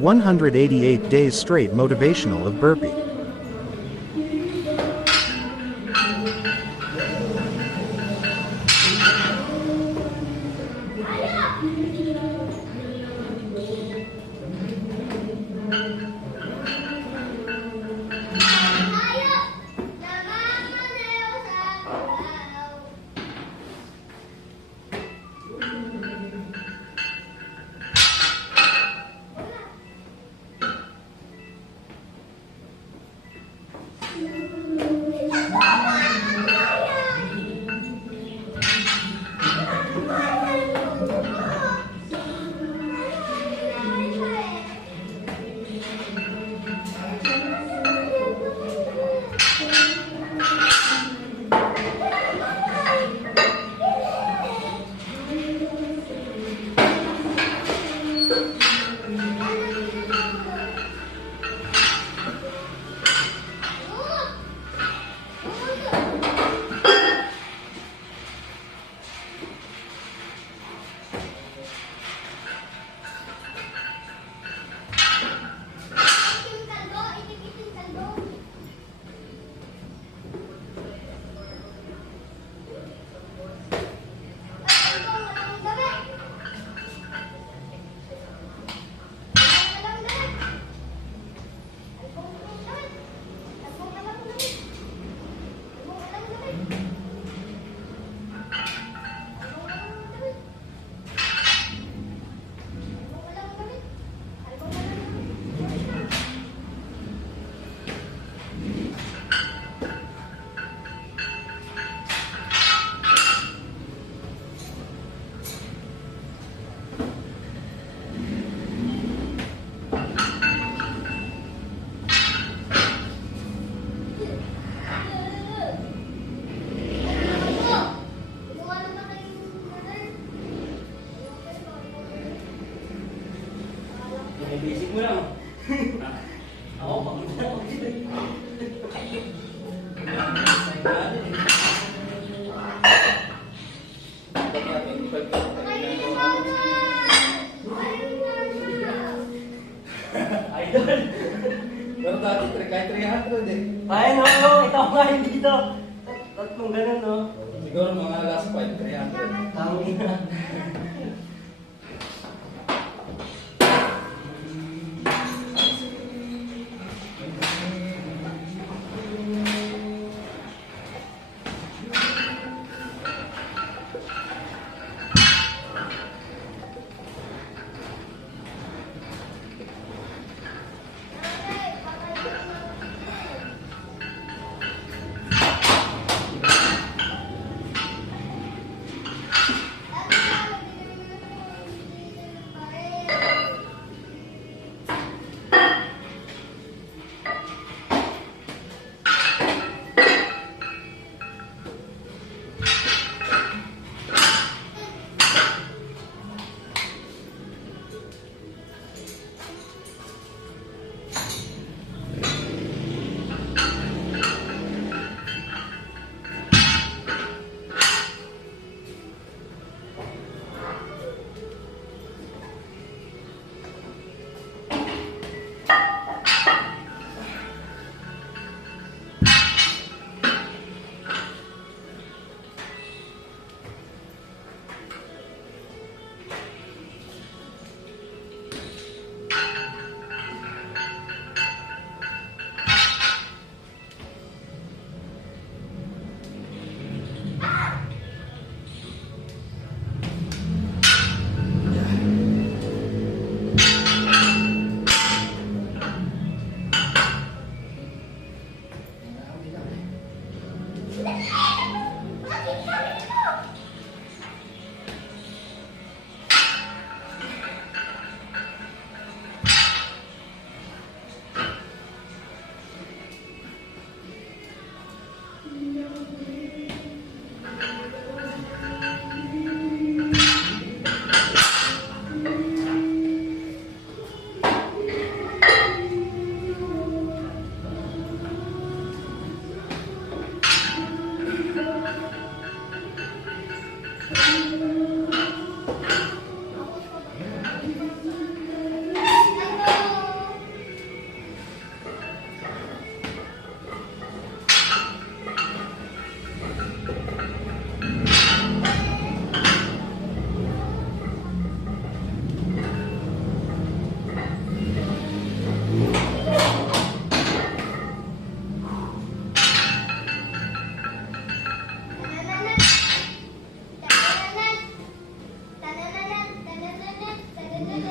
188 days straight motivational of burpee. Basic mo lang. Ako, pakita ko. Idol. Pero dati, kahit 300 eh. Ay, no, ito ako ngayon dito. Tatlong ganun, no? Siguro mga last 5, 300. Tangin na. Kami.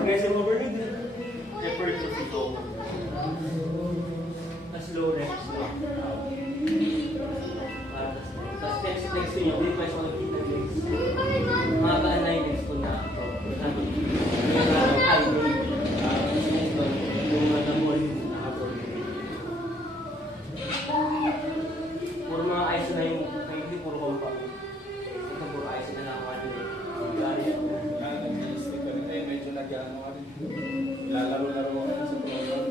Guys, yung overload na. Effort to ito. Tapos low reps na. Tapos text nyo, hindi pa siya nakikita legs. Magaan na yung legs ko na. For example, yung high weight. Yung matamol yung nakapol. Puro mga ice na yung, hindi puro compound. Ito puro ice na lang ako din. Nag-stick ka rin. Medyo nag-ano ka rin. Lalaro-laro ka rin sa program.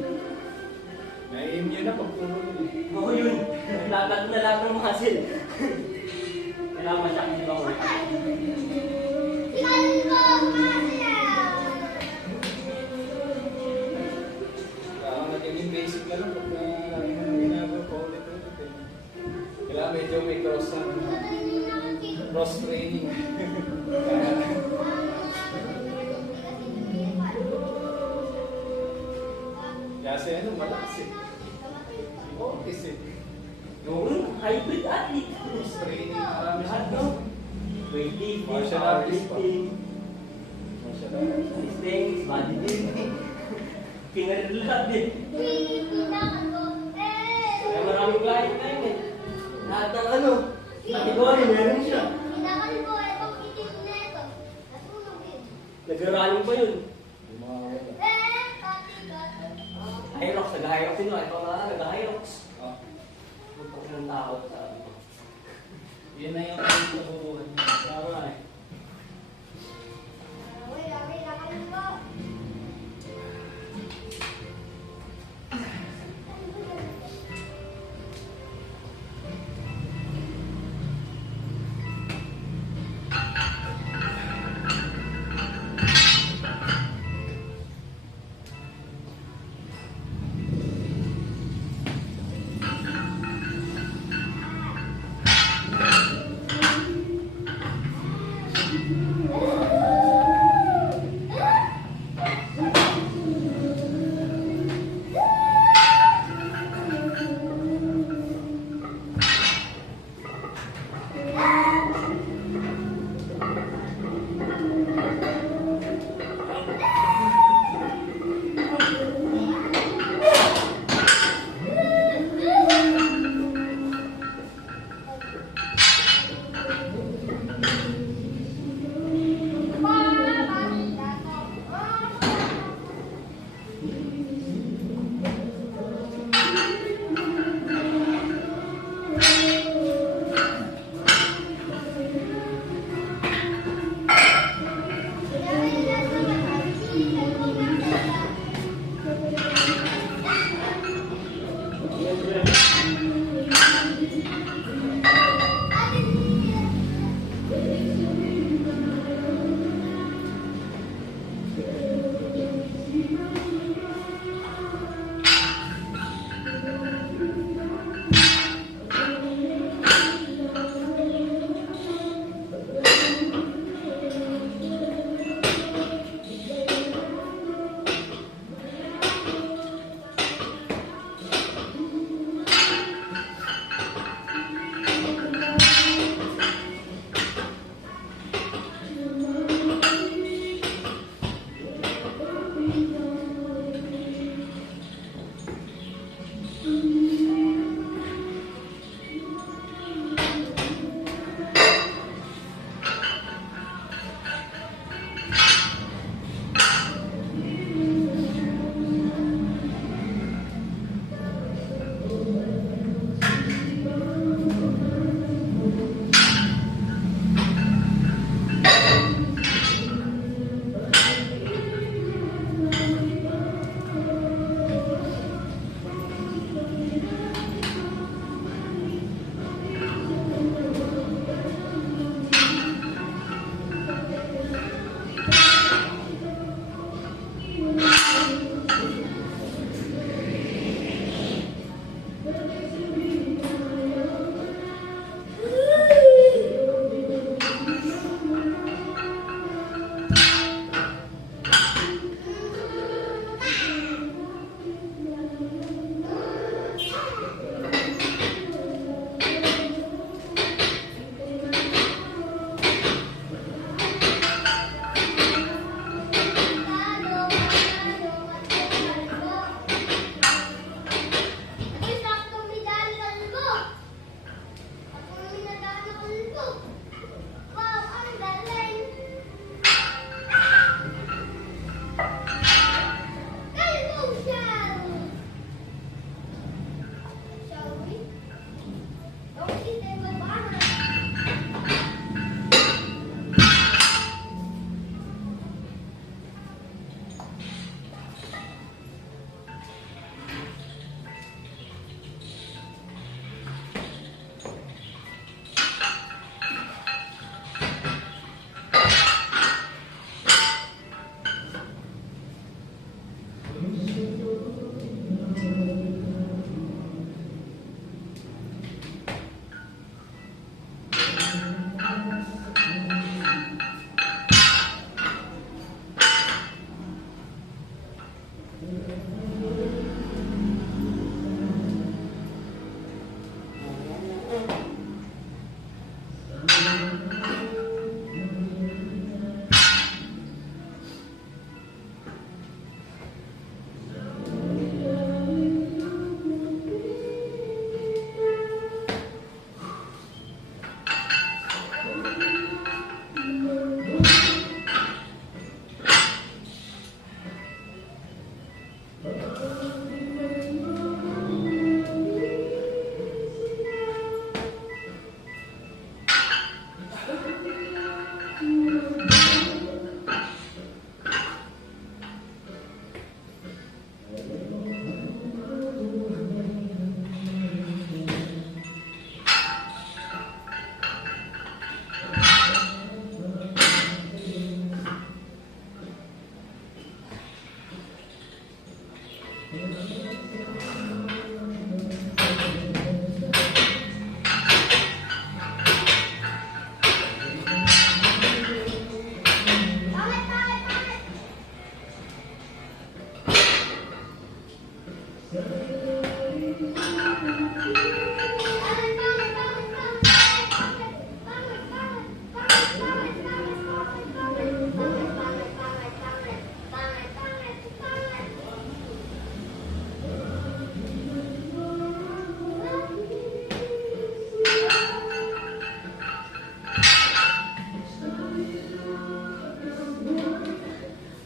Nai-aim nyo na pag puro nun. Oo yun. Lahat na lahat ng muscle. Kailangan masyak di ba ko? Naging basic na lang pag ginagawa ko ulit-ulit eh. Kailangan medyo may cross training. Kasi ano, malakas eh. Okay eh. Yung hybrid athlete. Cross training, marami Lahat siya. no? Weightlifting, Martial artist pa. powerlifting, Masya Allah. calisthenics, bodybuilding. Pinaril lahat din. Kaya maraming client ngayon eh. Lahat ng ano, kategory meron siya. Nag-running pa yun. Yung mga wala. Hyrox, nag-hyrox yun. Ito na, nag-hyrox. Ah, Magpapin ng tao, sabi ko. yun na yung nabubuhan niya. Tama eh.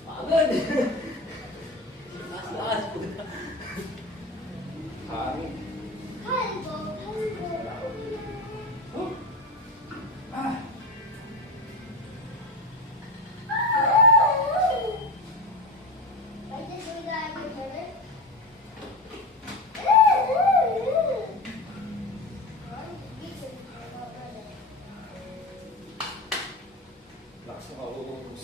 Pagod! Taas-taas po. Hangin. Oh. Ah. Lakas mo kauubos.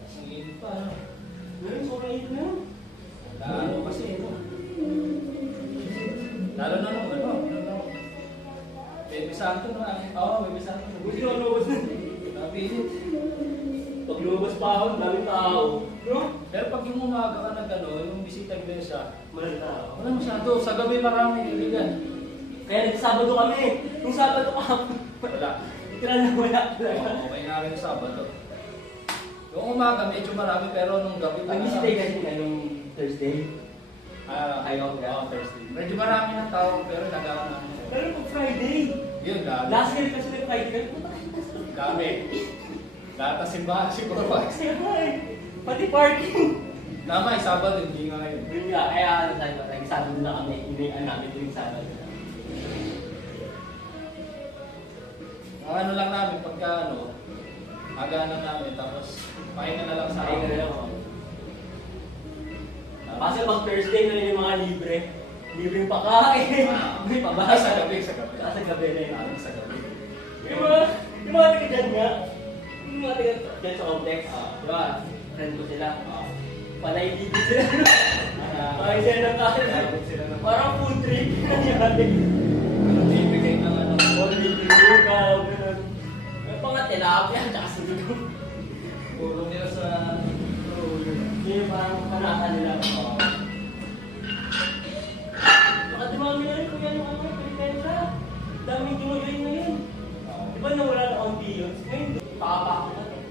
Kasing init pa, ano? Ngayon, sobrang init na yun. Lalo kasi, ano? Lalo na nung, ano? Baby Santo na. Oo, Baby Santo. Buti ako lumabas na. Grabe init. Pag lumabas pa ako, daming tao. No? Pero pag yung umaga ka na gano'n, yung bisita iglesia, Maraming tao. wala masyado. Sa gabi marami, kaibigan. Kaya nagsabado kami. Yung Sabado ka. Wala. Literal na wala talaga. Oo, okay na rin yung Sabado. Yung umaga, medyo marami, pero nung gabi Nag-stay kasi ngayong Thursday. Ayaw ko. Oo, Thursday. Medyo marami ng tao, pero nagawa namin. Pero pag Friday, Yun, dami. last year kasi nag Friday kayo, puta Dami. Lahat ng simbahan siguro. kasi nga eh. Pati parking. Tama, Sabado, hindi nga yun. Yun nga, kaya ano tayo ba, nag-Sabado na kami, inian namin tuwing Sabado na. Ang ano lang namin, pagka ano, aganan namin, tapos pahinga na lang sa Ay, akin. ganun ako. Kasi pag Thursday na yung mga libre. Libreng pakain. May Sa pabasa. gabi, sa gabi. Sa gabi na yun. Lalo sa gabi. Yung mga taga dyan nga. Yung mga taga dyan sa complex. Diba? Friend ko sila. Panay libre sila. Panay sila ng kain. Sila na Parang food trip. Nangyari. bibigay ng ano. All libre lugaw. Ganun. May pang tilapia. Tsaka sunog. Puro nila sa... Yun yung parang panata nila. Baka dumami na rin kung yan yung ano, penitensya. Daming ginujoin na yun. Di ba nawala na kaunti yun? Ngayon, pakapako na eh.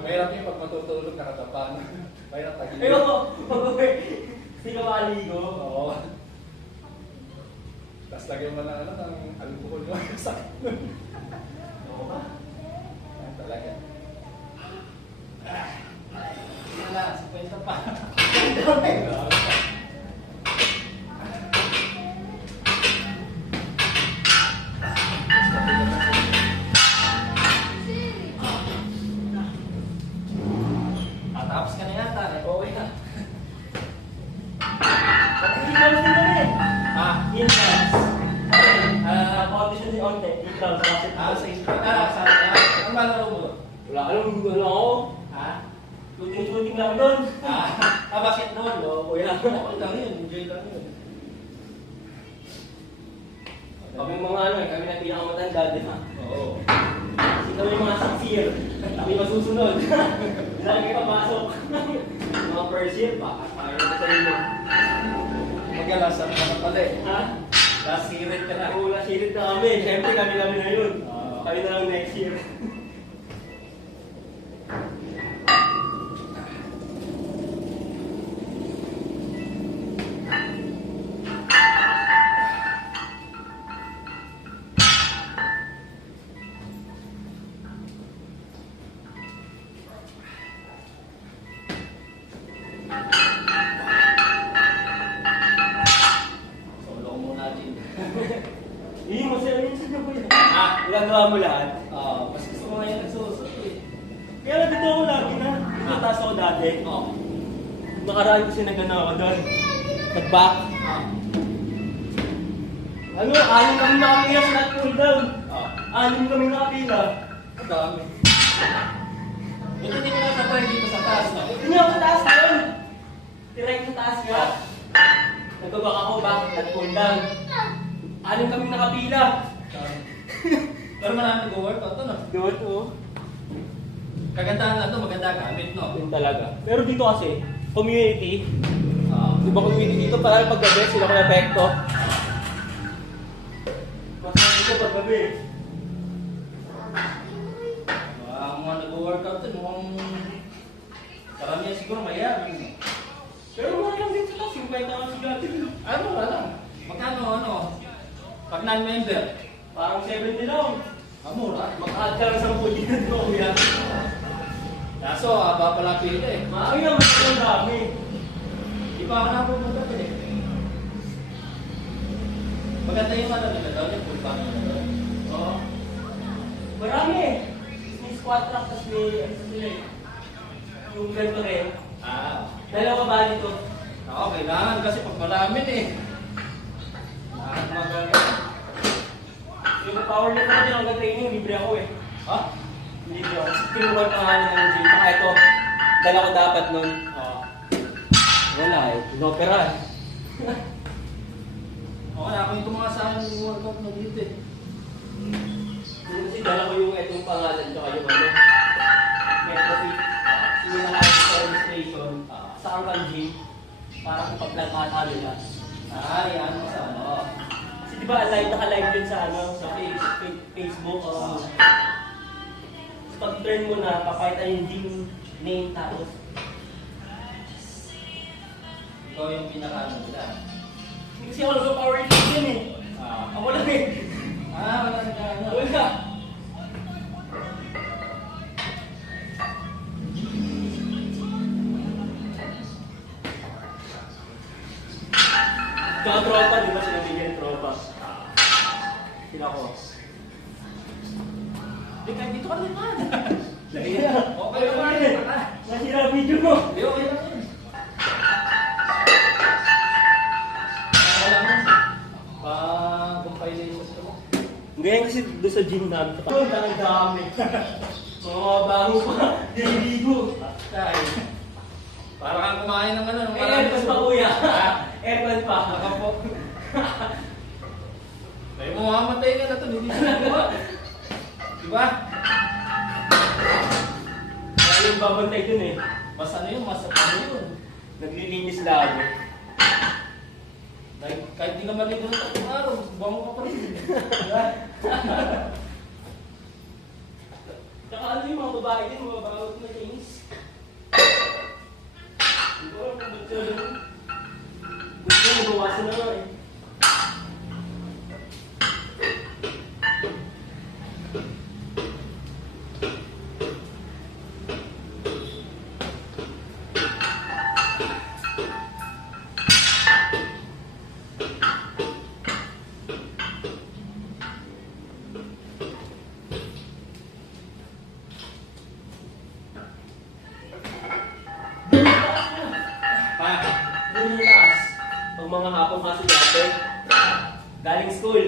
Mahirap yung pag matutulog nakatapan. Mahirap tagilid. Ayun ko, pag-uwi, hindi ka makaligo. Oo. Tapos lagyan mo ng ano, ng alcohol mo. Sakit nun. Oo ba? Yan talaga. Wala, sa kwenta pa. Tapos ka na yata, nag-uwi na. Pati emails din kami. Ah, Emails. Audition ni Onte. Emails. sa isip sa ang malaro mo? Wala ka lang, wala ako. Ha? Shooting lang doon. Basketball. Oo, kuya. Okay lang yun, enjoy lang yun. Kami mga ano, kami na pinakamatanda, di ba? Oo. Kasi kami mga 6 year. Kami masusunod. Hindi na kami papasok. Mga first year, baka tayo na sa inyo. Magalasan ka na pala eh. Ha? Last year ka na. Oo, nasirit na kami. Siyempre kami na yun. Oo. Kami na lang next year. Solo mo natin. Hindi mo sila minsan na po yan. Ah, Ginagawa mo lahat. mas gusto ko ngayon nagsusot eh. Kaya nandito ako lagi na. Nataas ako dati. Oo. Nakaraan kasi nag-ano ako doon. Nag-back. Ano, 6 kami nakapila sa cool down. 6 kami nakapila. Ang dami. Buti hindi mo na dito sa taas, no? Hindi ako sa taas doon. Tirahin sa taas nga. Nagabak ako, bakit nag-cool down. Anim kaming nakapila. Pero marami nag-workout to, no? Doon po. Kagandahan lang to, maganda gamit, no? Yun talaga. Pero dito kasi, community. Ah. Di ba community dito, parang paggabi, sila ko epekto. Mas dito paggabi. Mga nag-workout to, mukhang karamihan siguro mayaman, no? Pero mura lang din sila, 50 ang sigati. Ano, wala lang. Magkano, ano? Pag non-member, Parang 70 lang. mura. Mag-add ka lang sa dito, kuya. Kaso, haba pala pila eh. Maami naman ang dami. Di pa ako napupunta pa eh. Maganda yung ano nila daw, yung full pack nila daw. Oo. Marami. May squat rack, tapos may ano sila eh. Yung ganito rin. Dalawa ba dito? Oo, kailangan kasi pag malamin eh. Magaling. Yung power lift natin hanggang training, libre ako eh. Ha? Libre ako. Kinuha pa nga ng gym. Saka ito, dala ko dapat nun. Wala eh. Inopera eh. Okay, ako yung tumakas sa akin yung workout na dito eh. Kasi dala ko yung itong pangalan tsaka yung ano. Metro Fit. Yung nakalit sa registration sa Arcan Gym. Para kung pag-plantata nila. Yan mo sa ano. Kasi di ba live naka-live din sa ano, sa Facebook. Pag-turn mo na, papakita yung gym name tapos. Ikaw yung pinaka-ano nila. Kasi ako nag-power lifting din eh. Ako lang eh. Wala sa ano. Wala. Tsaka tropa, di ba sinabigyan tropa? Sila ko. Di kahit dito ka rin man. Okay naman eh. Nasira video mo. Di okay lang yun. Wala mo. Compilation ko. Ngayon kasi doon sa gym namin. Doon, ang dami. Mga bago pa. Diligo. Dahil. Para kang kumain ng ano. Aircon pa kuya. Aircon pa. Nakapo. Tayo mo mamamatay ka na to. Hindi siya nagawa. Diba? Kaya yung babantay dun eh. Mas ano yun, mas ano yun. Naglilinis lalo. Kahit di ka maligo ng tatlong araw, buwan mo ka pa rin. Tsaka ano yung mga babae din, mga bawat na linis. Hindi ko alam kung ba't sila ganun. Gusto mo, mabawasan na nga eh. Doon yung taas. Pag mga hapon kasi dati, galing school.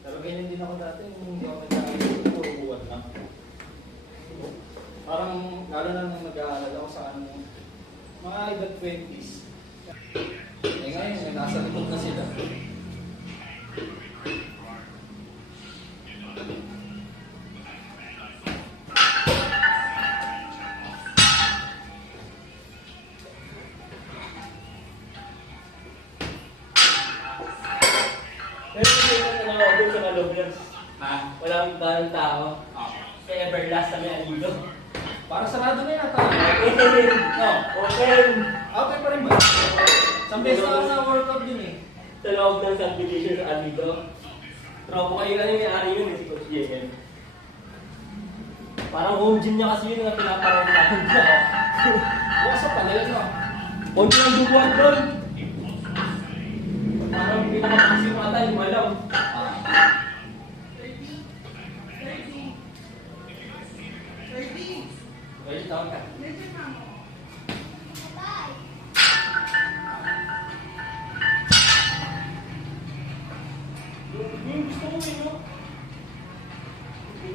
Pero ganyan din ako dati, yung hindi ako nagkakaroon, puro buwan lang. Parang, lalo na nung nag-aaral ako sa ano, mga edad 20s. Eh ngayon, nasa likod na sila. Pero hindi ko na doon sa Malobers. Walang ganong tao. Sa Everlast kami alido. Parang sarado na yata. Open! No. Open! Okay pa rin ba? Isang beses na ako na workout din eh. Sa loob ng subdivision sa alido. Tropo kayo lang yung may-ari yun eh, si Coach JM. Parang home gym niya kasi yun na pinaparentahan niya. Bukas pa pala yun, no? Konti lang dubuhan doon. Parang pinakatakas yung mata, yung alam. Pwede taon ka. Yung gusto ko eh, no?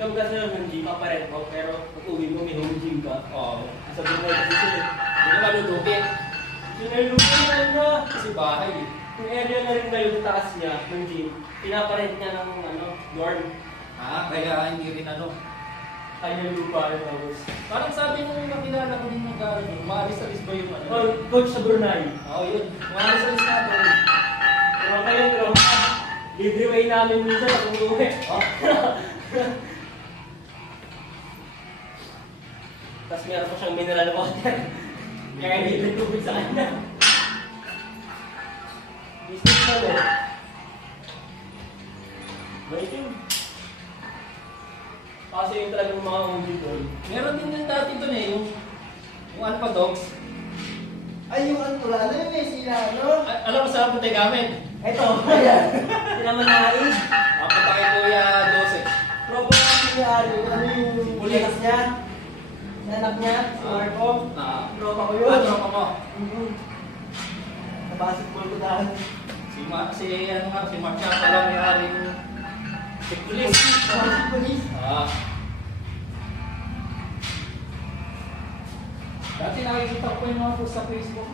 ikaw kasi ng gym, paparent mo, pero pag uwi mo, may home gym ka. Oo. Sa buhay kasi sila. Hindi na maludukit. Sinalubong na. Kasi bahay eh. Yung area na rin ngayon sa taas niya, ng gym, pinaparent niya ng dorm. Kaya hindi rin ano. Kanya lupa rin tapos. Parang sabi nung nakilala ko din mag-aaral, umaalis-alis ba yung ano? Oh, coach sa Brunei. Oo, yun. Umaalis-alis na doon. Pero kayo, pero libre way namin minsan kung uwi. Oh. Tapos meron pa siyang mineral water. Kaya hindi rin tubig sa kanya. Business na rin. Bait yun. Kasi yung talagang mga movie doon. Meron din yung dati doon eh, yung ano pa dogs. Ay, yung ano, wala na yun eh, sila, ano? Alam mo sa puti gamit? Ito, ayan. Hindi naman nais. Punta kay Kuya Dose. Probo na sinihari, ano yung pulitas niya? Sa anak niya, si Marco. Tropa ko yun. Tropa mo. Sa basketball ko dahil. Si Mark siya pala may-ari yung si Police. Si Police. Dati nakikita ko yung mga post sa Facebook.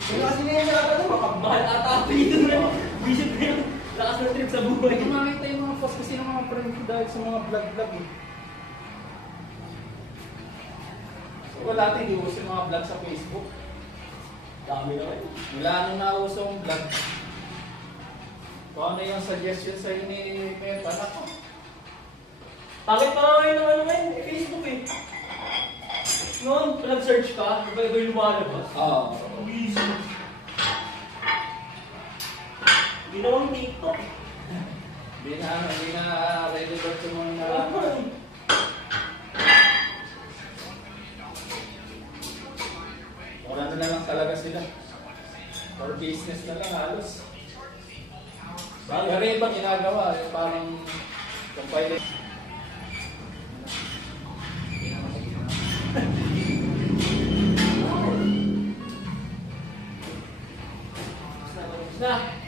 Pero kasi ngayon siya natin, Mahal ata ako yun. Visit na yun. Lakas ng trip sa buhay. Hindi makita yung mga post kasi ng mga friend ko dahil sa mga vlog-vlog eh. So dati hindi uso yung mga vlog sa Facebook. Dami naman. Wala nung nauso yung vlog. Kung ano yung suggestion sa'yo ni Pepa, nako. Bakit pa nga ngayon ng ano ngayon? Facebook eh. Noon, nag-search ka, iba-iba yung lumalabas. Oo. Easy. Ginawang TikTok. Hindi na relevant yung mga Wala pa. wala na lang talaga sila. For business na lang halos. Pero iba ginagawa, yung parang compilation. Na.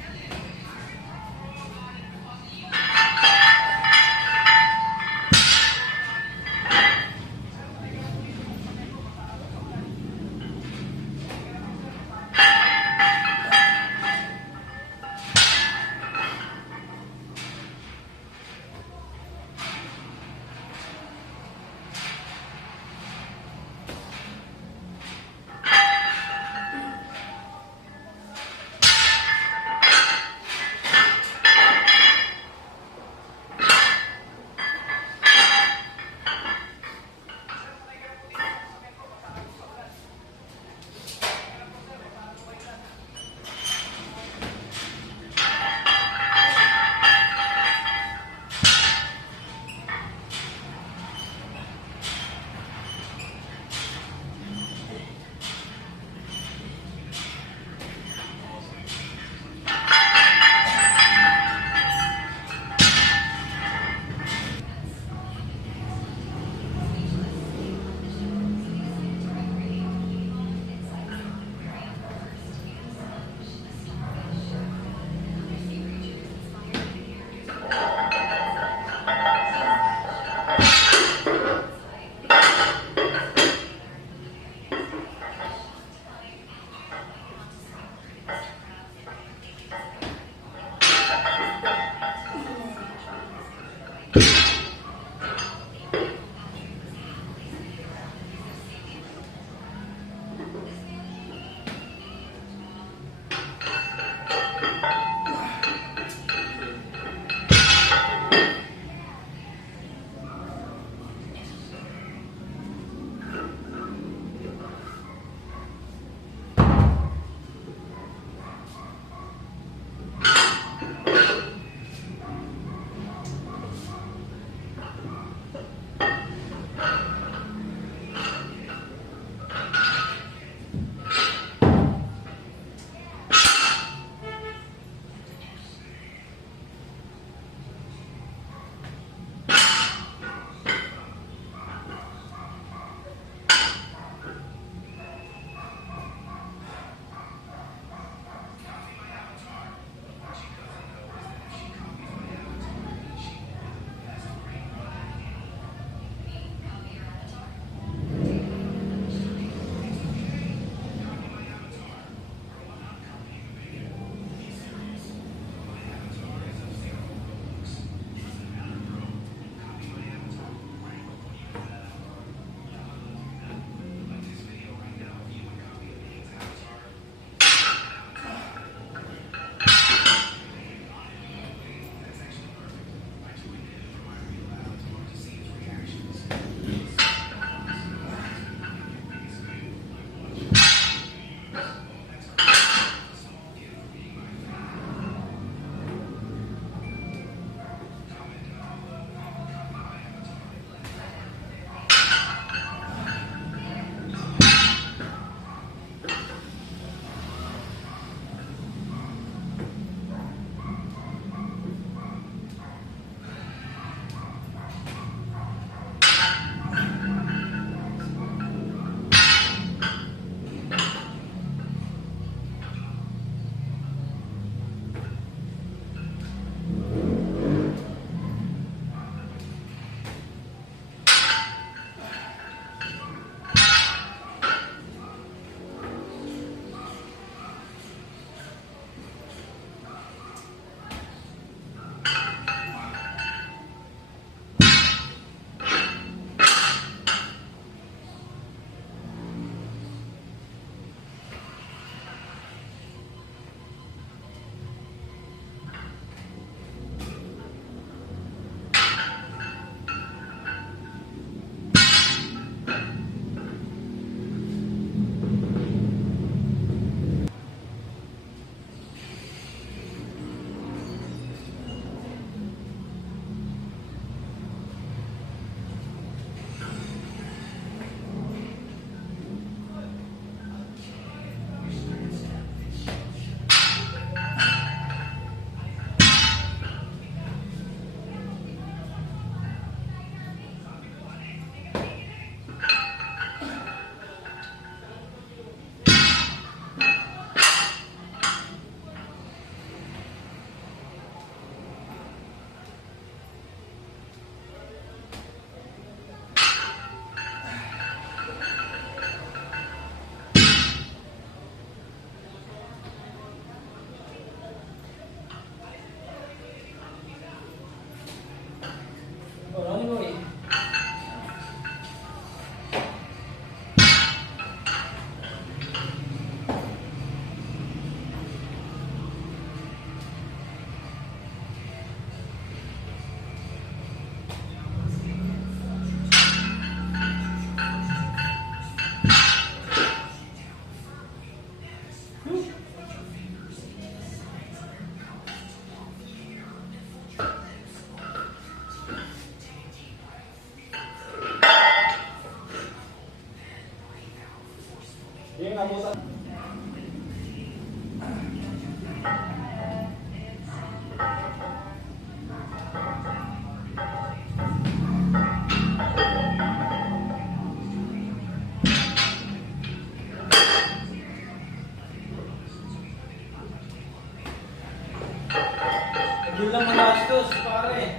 Kulang magastos, pare.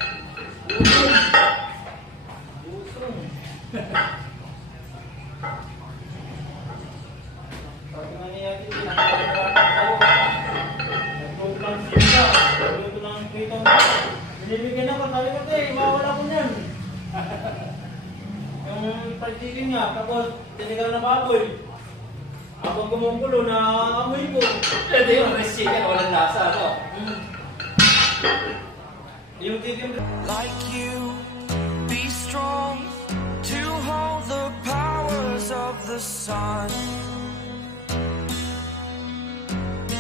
Usong. Usong. Sabi nga niya, pinakakarapan sa'yo. Nagluto lang sila. Nagluto lang prito. Binibigyan ako. Sabi ko, mawala ko niyan. Yung pag-chicken nga, tapos tinigal na baboy. Habang gumugulo, naamoy ko. Pwede yung rice chicken, walang lasa, no? Yung chicken, like you, be strong to hold the powers of the sun.